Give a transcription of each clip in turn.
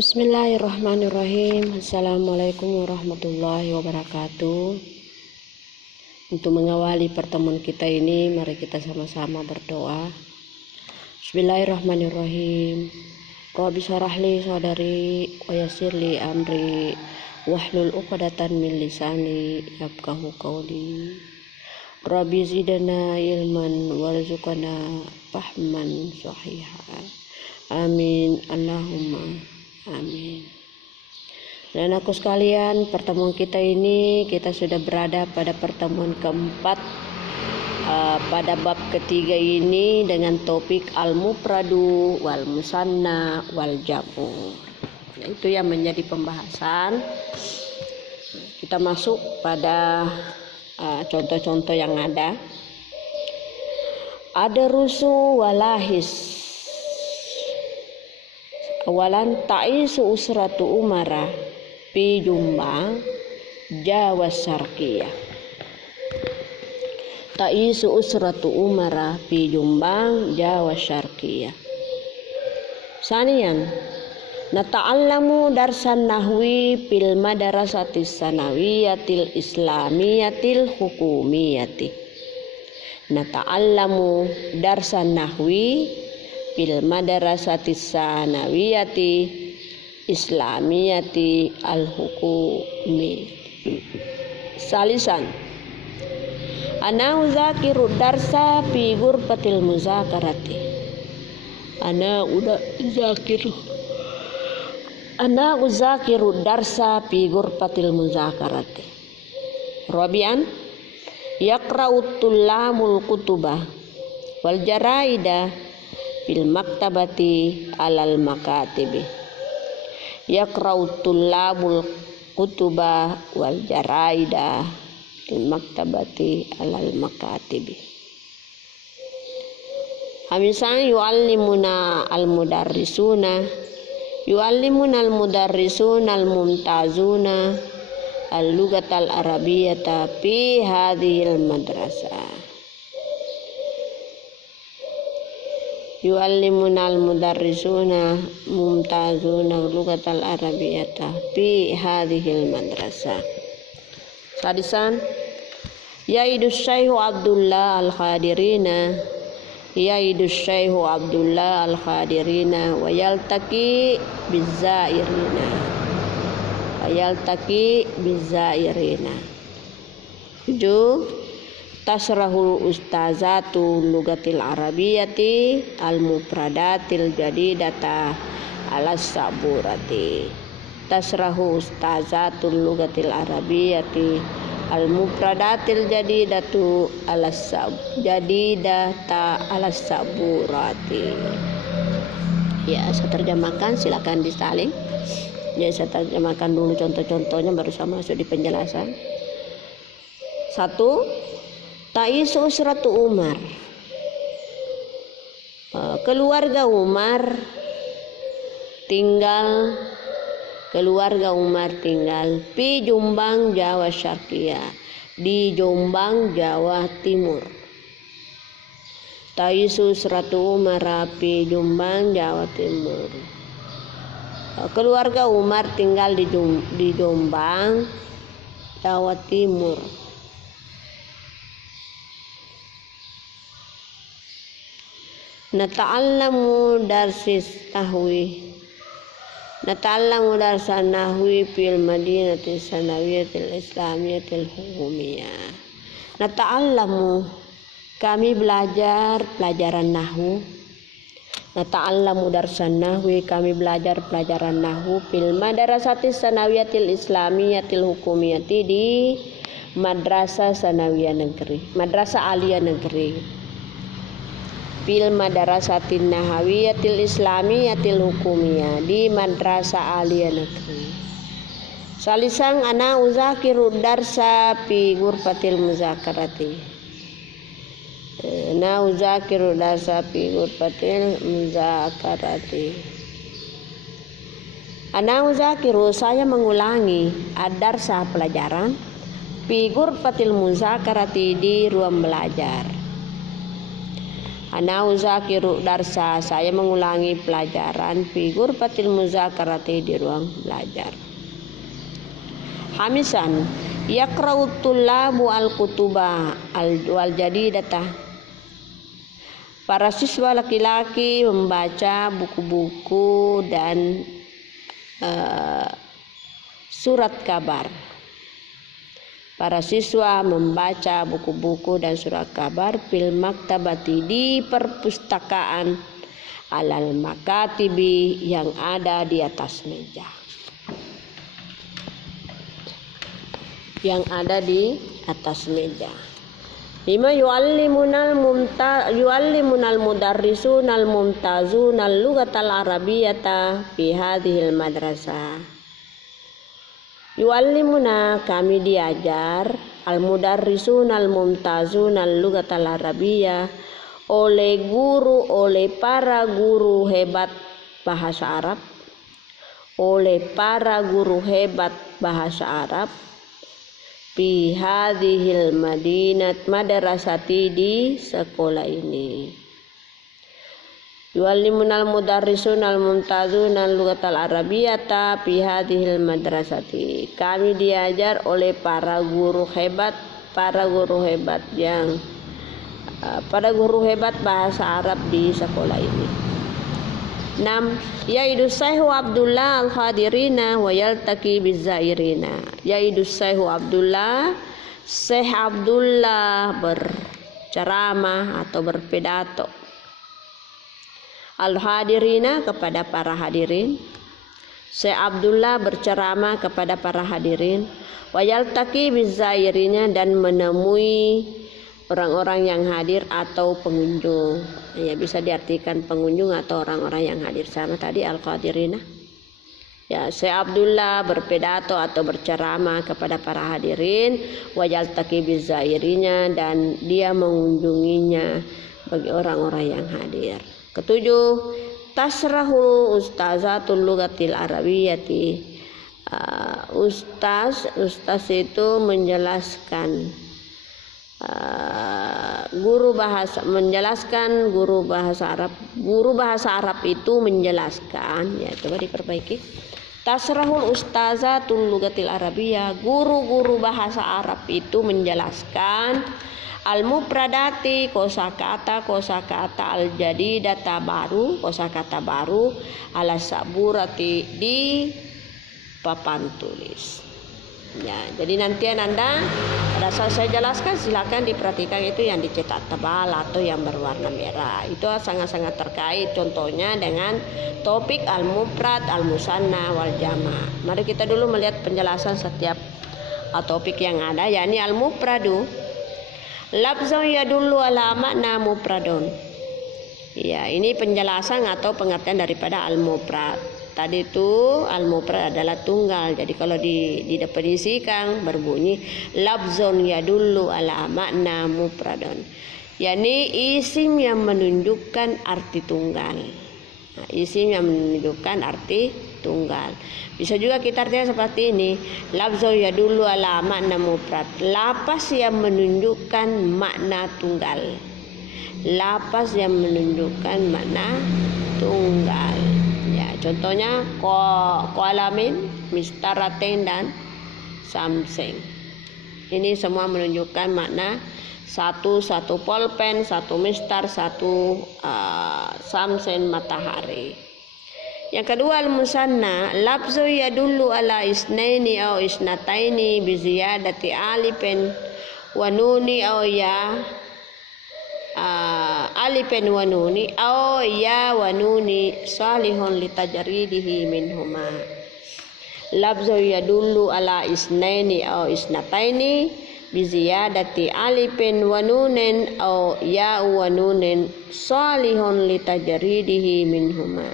Bismillahirrahmanirrahim. Assalamualaikum warahmatullahi wabarakatuh. Untuk mengawali pertemuan kita ini, mari kita sama-sama berdoa. Bismillahirrahmanirrahim. Rabbi syrahli sadri wa yassirli amri wahlul 'uqdatam min lisani yafqahu qawli. Rabbi zidna ilman warzuqna fahman shahiha. Amin Allahumma amin. Dan aku sekalian, pertemuan kita ini kita sudah berada pada pertemuan keempat pada bab ketiga ini dengan topik al-mufradu wal musanna wal jam'u. Itu yang menjadi pembahasan. Kita masuk pada contoh-contoh yang ada. Ada rusu walahis. Awalan ta'isu usratu umara pi Jombang Jawa Syarqiyah. Ta'isu usratu umara pi Jombang Jawa Syarqiyah. Sanian nata'allamu darsan nahwi fil madarasatis sanawiyatil islamiyatil hukumiyati. Nata'allamu darsan nahwi fil madarasatis sanawiyati islamiyati al-hukumi. Salisan ana uzakiru darsa fi ghurfatil muzakarati. Ana uzakiru darsa fi ghurfatil muzakarati. Rabi'an yaqra'u tullamul kutubah wal jaraida fil maktabati alal makatibi. Yaqra'u tullabul kutuba wal jaraida fil maktabati alal makatibi. Hamisan yu'allimuna al-mudarrisuna al-mumtazuna al-lughatal arabiyyata fi hadhil madrasah. Yu'allimuna al-mudarrisuna mumtazuna lughatal arabiyyata fi hadhil madrasah. Sadisan yaidus syaihu Abdullah al-Khadirina wa yaltaqi bizairina. 7. Tasrahul ustazatu lugatil arabiyyati al-mufradatil jadidata alas saburati. Tasrahu ustazatul lugatil arabiyyati al-mufradatil jadidatu alas saburati. Ya, saya terjemahkan, silakan disalin. Ya, saya terjemahkan dulu contoh-contohnya baru saya masuk di penjelasan. 1. Ta'isu usratu Umar. Keluarga Umar tinggal di Jombang Jawa Syarqiyah, di Jombang Jawa Timur. Ta'isu usratu Umar di Jombang Jawa Timur. Keluarga Umar tinggal di Jombang Jawa Timur. Nata'allamu darsan nahwi fil madinati sanawiyatil islamiyatil hukumiyah. Nata'allamu, kami belajar pelajaran nahwu. Nata'allamu darsan nahwi, kami belajar pelajaran nahwu fil madarasatis sanawiyatil islamiyatil hukumiyati, di madrasah sanawiyah negeri, madrasah aliyah negeri. Fil madarasatin nahawiyatil islamiyatil hukumiyah, di madrasah aliyah negeri. Salisang ana uzakiru darsa fi ghurfatil muzakarati. Ana uzakiru darsa fi ghurfatil muzakarati. Ana uzakiru, saya mengulangi ad-darsa pelajaran fi ghurfatil muzakarati, di ruang belajar. Ana uzakiru darsa, saya mengulangi pelajaran fi ghurfatil muzakarati, di ruang belajar. Hamisan, yaqra'u tullabu al-kutuba wal jadidata. Para siswa laki-laki membaca buku-buku dan surat kabar. Para siswa membaca buku-buku dan surat kabar fil maktabati, di perpustakaan, alal makatibi, yang ada di atas meja. Yang ada di atas meja. 5 yuallimunal mudarrisunal mumtazunal lughatal arabiyyata fi hadhil madrasah. Yuallimuna, kami diajar, al mudarrisunal mumtazunal lughatal arabiyyah, oleh para guru hebat bahasa Arab, oleh para guru hebat bahasa Arab, fi hadhil madinat madrasati, di sekolah ini. Yuallimunal mudarrisunal mumtazunal lughatal arabiyyata fi hadhil madrasati. Kami diajar oleh para guru hebat bahasa Arab di sekolah ini. 6. Yaidu Syekh Abdullah al-hadirina wa yaltaqi bizairina. Yaidu Syekh Abdullah berceramah atau berpidato, al-hadirina, kepada para hadirin. Syekh Abdullah berceramah kepada para hadirin, wa yaltaqi bizairina, dan menemui orang-orang yang hadir atau pengunjung. Ya, bisa diartikan pengunjung atau orang-orang yang hadir, sama tadi al-hadirina. Ya, Syekh Abdullah berpidato atau berceramah kepada para hadirin, wa yaltaqi bizairina, dan dia mengunjunginya bagi orang-orang yang hadir. 7. Tasrahul ustazatul lughatil arabiyyati. Ustaz itu menjelaskan, guru bahasa Arab itu menjelaskan, ya, coba diperbaiki. Tasrahul ustazatul lughatil arabiyyah, guru bahasa Arab itu menjelaskan al-mufradati, kosakata al-jadidata, kosakata baru, ala saburati, di papan tulis. Ya, jadi nanti Anda pada saat saya jelaskan silakan diperhatikan itu yang dicetak tebal atau yang berwarna merah. Itu sangat-sangat terkait contohnya dengan topik al-mufrad, al-musanna, wal jama'. Mari kita dulu melihat penjelasan setiap topik yang ada, yakni al-mufradu. Lafzun yadullu ala makna mufradun. Ya, ini penjelasan atau pengertian daripada al-mufrad. Tadi itu al-mufrad adalah tunggal. Jadi kalau didefinisikan berbunyi lafzun yadullu ala makna mufradun. yakni isim yang menunjukkan arti tunggal. Nah, isim yang menunjukkan arti tunggal. Bisa juga kita artikan seperti ini, lafzul yadullu ala makna mufrad, lapas yang menunjukkan makna tunggal. Lapas yang menunjukkan makna tunggal. Ya, contohnya qalamin, mistaratain, dan samseng. Ini semua menunjukkan makna satu pulpen, satu mistar, satu samsen matahari. Yang kedua al-musanna, lafzu yadullu ala isnaini au isnataini bi ziyadati alifin wa nuni au ya alifin wa nuni au ya wa nuni salihun litajridihi minhuma. Lafzu yadullu ala isnaini au isnataini bi ziyadati alifin wa nunin au ya wa nunin salihun litajridihi minhuma.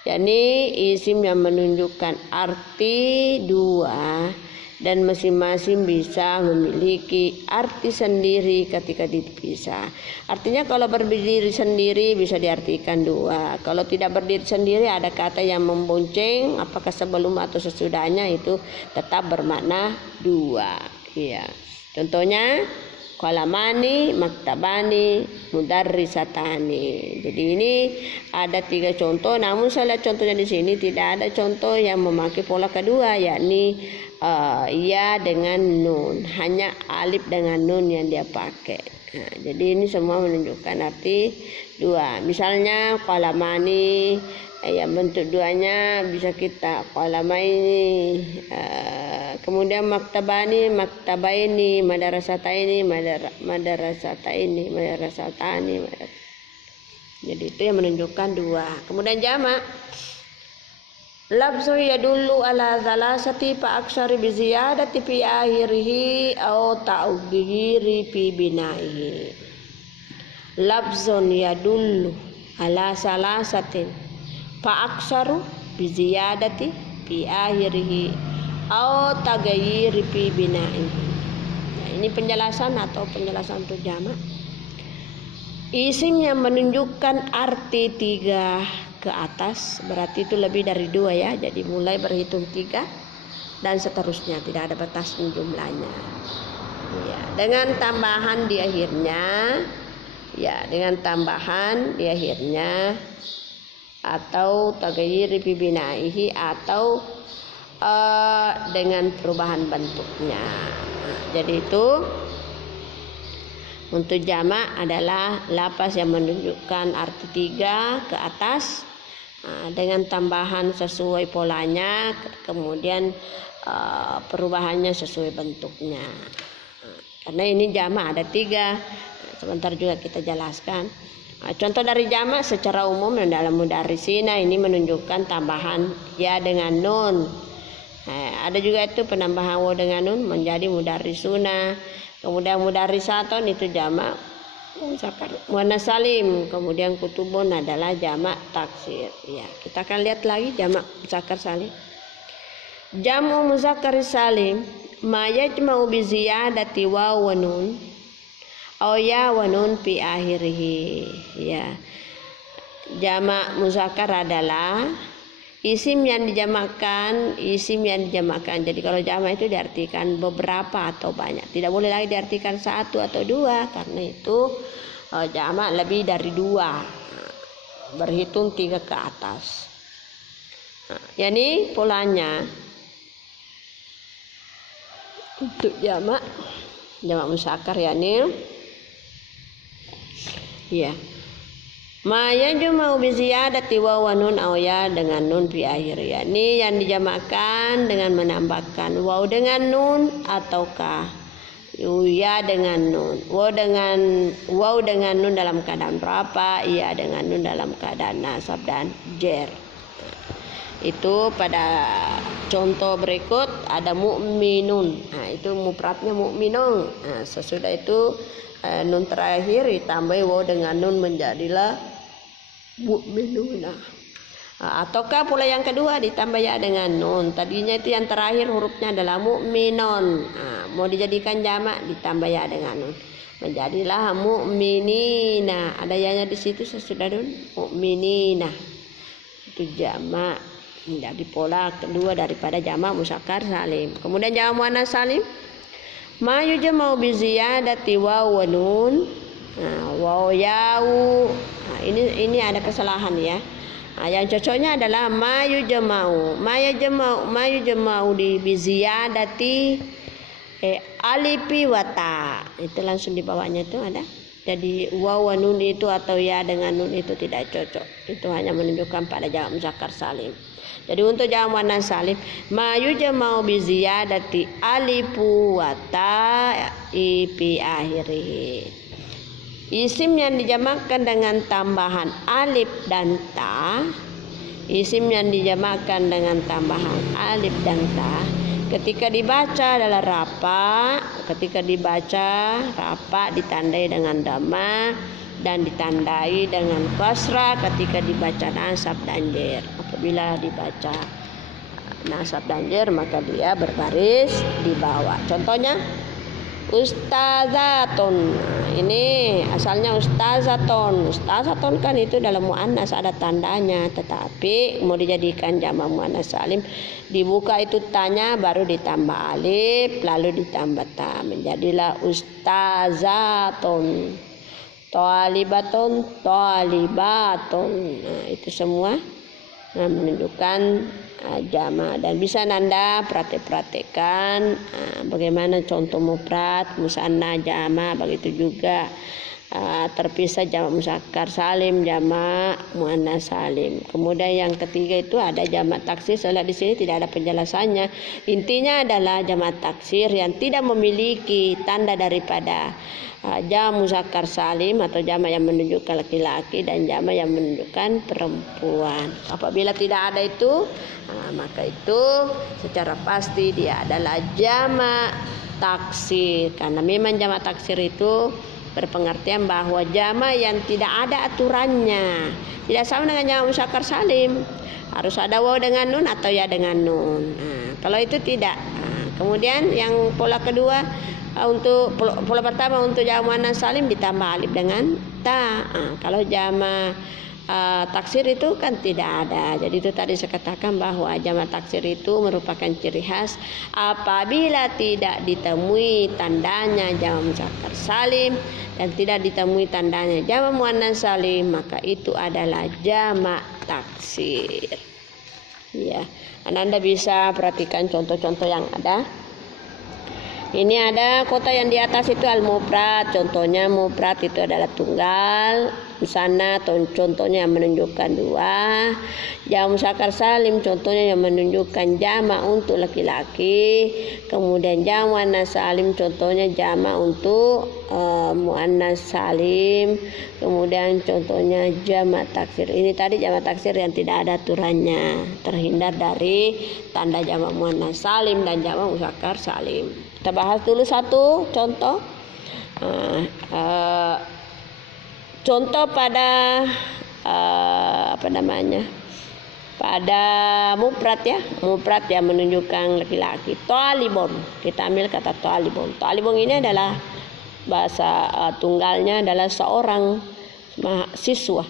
yakni isim yang menunjukkan arti dua dan masing-masing bisa memiliki arti sendiri ketika dipisah. Artinya kalau berdiri sendiri bisa diartikan dua. Kalau tidak berdiri sendiri ada kata yang membonceng, apakah sebelum atau sesudahnya itu tetap bermakna dua. Ya. Contohnya qalamani, maktabani, mudarrisatani. Jadi ini ada 3 contoh, namun saya lihat contohnya di sini tidak ada contoh yang memakai pola kedua, yakni ya dengan nun, hanya alif dengan nun yang dia pakai. Nah, jadi ini semua menunjukkan arti 2. Misalnya qalamani, yang bentuk 2-nya bisa kita qalamaini, kemudian maktabani, maktabaini, madarasataini, madarasataini. Jadi itu yang menunjukkan 2. Kemudian jamak, lafzu yadullu ala thalathati fa aksari bi ziyadati fi akhirih aw ta'dhiri fi binaihi. Lafzun yadullu ala salasatin fa aksaru bi ziyadati fi akhirih aw taghayyiri fi binaihi. Nah, ini penjelasan untuk jamak. Isim yang menunjukkan arti 3 ke atas, berarti itu lebih dari 2 ya. Jadi mulai berhitung 3 dan seterusnya, tidak ada batas jumlahnya. Ya, dengan tambahan di akhirnya, atau taghayyir fi binaihi, atau dengan perubahan bentuknya. Jadi itu untuk jamak adalah lafaz yang menunjukkan arti 3 ke atas, dengan tambahan sesuai polanya, kemudian perubahannya sesuai bentuknya. Karena ini jamak ada 3. Sebentar juga kita jelaskan. Contoh dari jamak secara umum dalam mudarrisina ini menunjukkan tambahan ya dengan nun. Ada juga itu penambahan wa dengan nun menjadi mudarrisuna. Kemudian mudarrisatun itu jamak muannas salim. Kemudian kutubun adalah jamak taksir. Ya, kita akan lihat lagi jamak muzakkar salim. Jamu muzakkar salim ma yajma'u bi ziyadati waw wa nun aw ya wa nun fi akhirih. Ya. Jamak muzakkar adalah isim yang dijamakkan. Jadi kalau jamak itu diartikan beberapa atau banyak, tidak boleh lagi diartikan 1 atau 2, karena itu jamak lebih dari 2, berhitung 3 ke atas. Yani polanya untuk jamak muzakkar yakni ya ma yajma'u bi ziyadati waw wa nun aw ya dengan nun fi akhir, yakni yang dijamakkan dengan menambahkan waw dengan nun ataukah ya dengan nun. Waw dengan nun dalam keadaan rafa, ya dengan nun dalam keadaan nasab dan jer. Itu pada contoh berikut ada mu'minun. Nah, itu mufradnya mu'minun. Nah, sesudah itu nun terakhir ditambah waw dengan nun menjadilah mu'minuna. Ataukah pula yang kedua ditambah ya dengan nun. Tadinya itu yang terakhir hurufnya adalah mu'minon. Mau dijadikan jamak ditambah ya dengan nun menjadilah mu'minina. Ada ya di situ sesudah nun mu'minina. Itu jamak, menjadi pola kedua daripada jamak muzakkar salim. Kemudian jamak muannas salim ma yujma'u bi ziyadati waw wa nun. Waw yau. Ini ada kesalahan ya. Yang cocoknya adalah ma yujma'u di bi ziyadati alifi wa ta. Itu langsung di bawahnya itu ada. Jadi waw wa nun itu atau ya dengan nun itu tidak cocok. Itu hanya menunjukkan pada jamak muzakkar salim. Jadi untuk jamak muannas salim ma yujma'u bi ziyadati alifu wa ta fi akhirih. Isim yang dijamakkan dengan tambahan alif dan ta. Ketika dibaca adalah rafa. Ketika dibaca rafa ditandai dengan dhamma dan ditandai dengan kasrah ketika dibaca nasab dan jer. Apabila dibaca nasab dan jer maka dia berbaris di bawah. Contohnya ustazatun. Ini asalnya ustazaton. Ustazaton kan itu dalam muannas ada tandanya, tetapi mau dijadikan jamak muannas salim, dibuka itu tanya baru ditambah alif lalu ditambah ta, menjadilah ustazaton. Thalibaton, thalibaton. Nah, itu semua menunjukkan jamak, dan bisa Nanda praktek-praktekkan bagaimana contoh mufrad, musanna, jamak, begitu juga terpisah jamak muzakkar salim, jamak muannas salim. Kemudian yang ketiga itu ada jamak taksir. Soalnya di sini tidak ada penjelasannya. Intinya adalah jamak taksir yang tidak memiliki tanda daripada jamak muzakkar salim atau jamak yang menunjukkan laki-laki dan jamak yang menunjukkan perempuan. Apabila tidak ada itu, maka itu secara pasti dia adalah jamak taksir, karena memang jamak taksir itu berpengertian bahwa jamak yang tidak ada aturannya, tidak sama dengan jamak muzakkar salim, harus ada waw dengan nun atau ya dengan nun. Kalau itu tidak. Kemudian yang pola kedua, untuk pola pertama untuk jamak muannas salim ditambah alif dengan ta. Kalau jamak taksir itu kan tidak ada. Jadi itu tadi saya katakan bahwa jamak taksir itu merupakan ciri khas apabila tidak ditemui tandanya jamak muzakkar salim dan tidak ditemui tandanya jamak muannas salim, maka itu adalah jamak taksir. Ya, Anda bisa perhatikan contoh-contoh yang ada. Ini ada kota yang di atas itu al-mufrad. Contohnya mufrad itu adalah tunggal. Musanna contohnya yang menunjukkan dua. Jamak muzakkar salim contohnya yang menunjukkan jamak untuk laki-laki. Kemudian jamak muannas salim contohnya jamak untuk muannas salim. Kemudian contohnya jamak taksir. Ini tadi jamak taksir yang tidak ada aturannya, terhindar dari tanda jamak muannas salim dan jamak muzakkar salim. Kita bahas dulu satu contoh. Contoh pada pada mufrad ya, mufrad yang menunjukkan laki-laki. Thalibun, kita ambil kata thalibun. Thalibun ini adalah bahasa tunggalnya adalah seorang mahasiswa.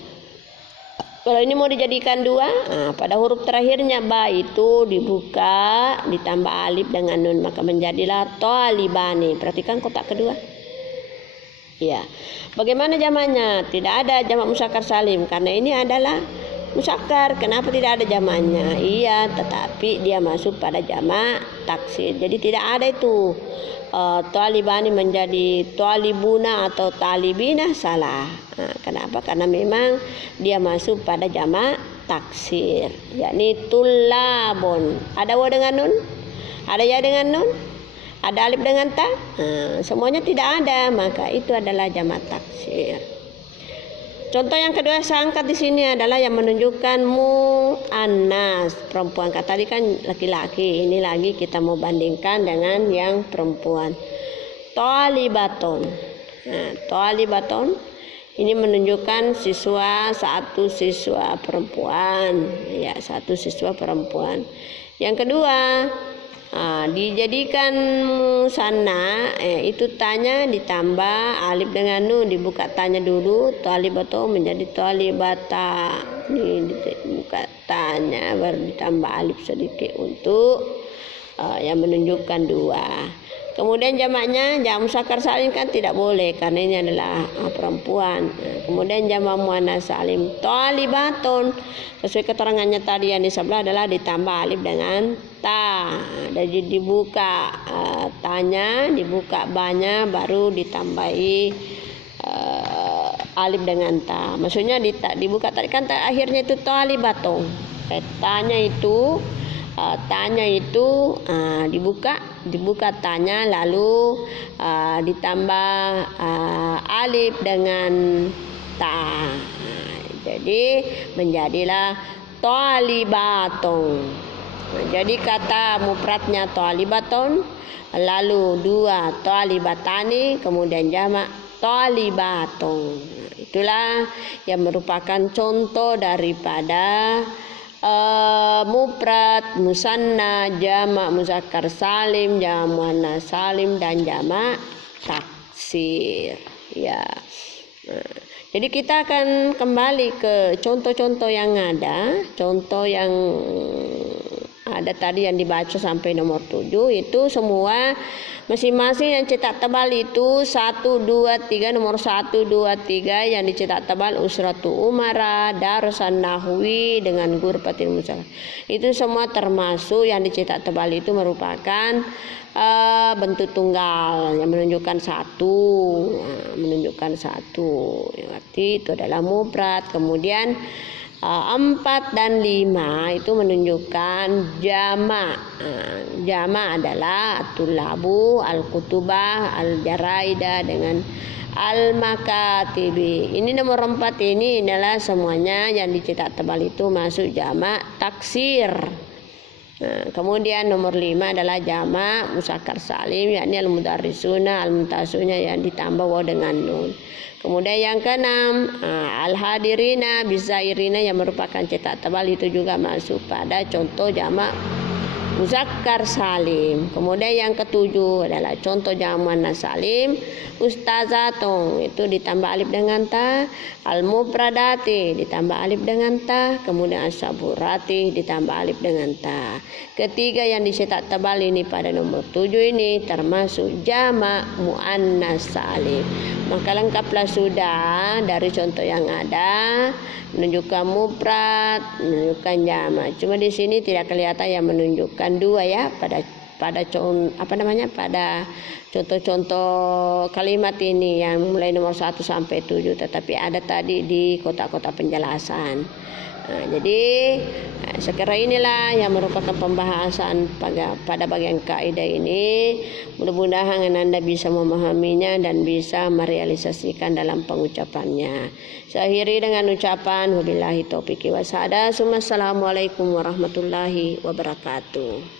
Kalau ini mau dijadikan dua, pada huruf terakhirnya ba itu dibuka ditambah alif dengan nun, maka menjadilah thalibani. Perhatikan kotak kedua. Ya, bagaimana jamaknya? Tidak ada jamak muzakkar salim karena ini adalah muzakkar. Kenapa tidak ada jamaknya? Iya, tetapi dia masuk pada jamak taksir. Jadi tidak ada itu thalibani menjadi thalibuna atau talibina, salah. Kenapa? Karena memang dia masuk pada jamak taksir, yakni tullabun. Ada wa dengan nun? Ada ya dengan nun? Ada alif dengan ta? Semuanya tidak ada, maka itu adalah jamak taksir. Contoh yang kedua saya angkat di sini adalah yang menunjukkan muannas, perempuan. Kata tadi kan laki-laki, ini lagi kita mau bandingkan dengan yang perempuan. Thalibaton. Thalibaton ini menunjukkan satu siswa perempuan, ya, satu siswa perempuan. Yang kedua, dijadikan musanna, itu tanya ditambah alif dengan nun, dibuka tanya dulu, thalibato menjadi thalibata. Ini dibuka tanya baru ditambah alif sedikit untuk yang menunjukkan dua. Kemudian jamaknya jamak muzakkar salim kan tidak boleh karena ini adalah perempuan. Kemudian jamak muannas salim thalibatun, sesuai keterangannya tadi yang di sebelah adalah ditambah alif dengan ta. Jadi dibuka tanya, dibuka banyak, baru ditambahi alif dengan ta. Maksudnya dibuka tadi kan akhirnya itu thalibatun. Tanya itu dibuka tanya lalu ditambah alif dengan ta. Jadi menjadilah thalibatun. Jadi kata mufradnya thalibatun, lalu dua thalibatani, kemudian jamak thalibatun. Itulah yang merupakan contoh daripada mufrad, musanna, jamak muzakkar salim, jamak muannas salim, dan jamak taksir. Ya. Nah, jadi kita akan kembali ke contoh-contoh yang ada. Contoh yang ada tadi yang dibaca sampai nomor 7 itu semua masing-masing yang cetak tebal itu 1, 2, 3, nomor 1, 2, 3 yang dicetak tebal Usratu Umara, Darusan Nahwi dengan Ghurfatil Mushaf. Itu semua termasuk yang dicetak tebal itu merupakan bentuk tunggal yang menunjukkan satu, yang arti itu adalah mufrad. Kemudian 4 dan 5 itu menunjukkan jamak. Jamak adalah at-tulabu, al-kutubah, al-jaraida dengan al-makatibi. Ini nomor 4 ini adalah semuanya yang dicetak tebal itu masuk jamak taksir. Nah, kemudian nomor 5 adalah jamak muzakkar salim, yakni al-mudarrisuna, al-muntasuna yang ditambah waw dengan nun. Kemudian yang ke-6 al-hadirina bizairina yang merupakan cetak tebal itu juga masuk pada contoh jamak muzakkar salim. Kemudian yang ke-7 adalah contoh jamak muannas salim ustazatun itu ditambah alif dengan ta, al-mufradati ditambah alif dengan ta, kemudian as-saburati ditambah alif dengan ta. Ketiga yang dicetak tebal ini pada nomor 7 ini termasuk jamak muannas salim. Maka lengkaplah sudah dari contoh yang ada, menunjukkan mufrad, menunjukkan jamak. Cuma di sini tidak kelihatan yang menunjukkan dua ya pada contoh-contoh kalimat ini yang mulai nomor 1 sampai 7, tetapi ada tadi di kotak-kotak penjelasan. Nah, jadi sekarang inilah yang merupakan pembahasan pada bagian kaidah ini. Mudah-mudahan Anda bisa memahaminya dan bisa merealisasikan dalam pengucapannya. Saya akhiri dengan ucapan wabillahi taufiq wa hidayah. Assalamualaikum warahmatullahi wabarakatuh.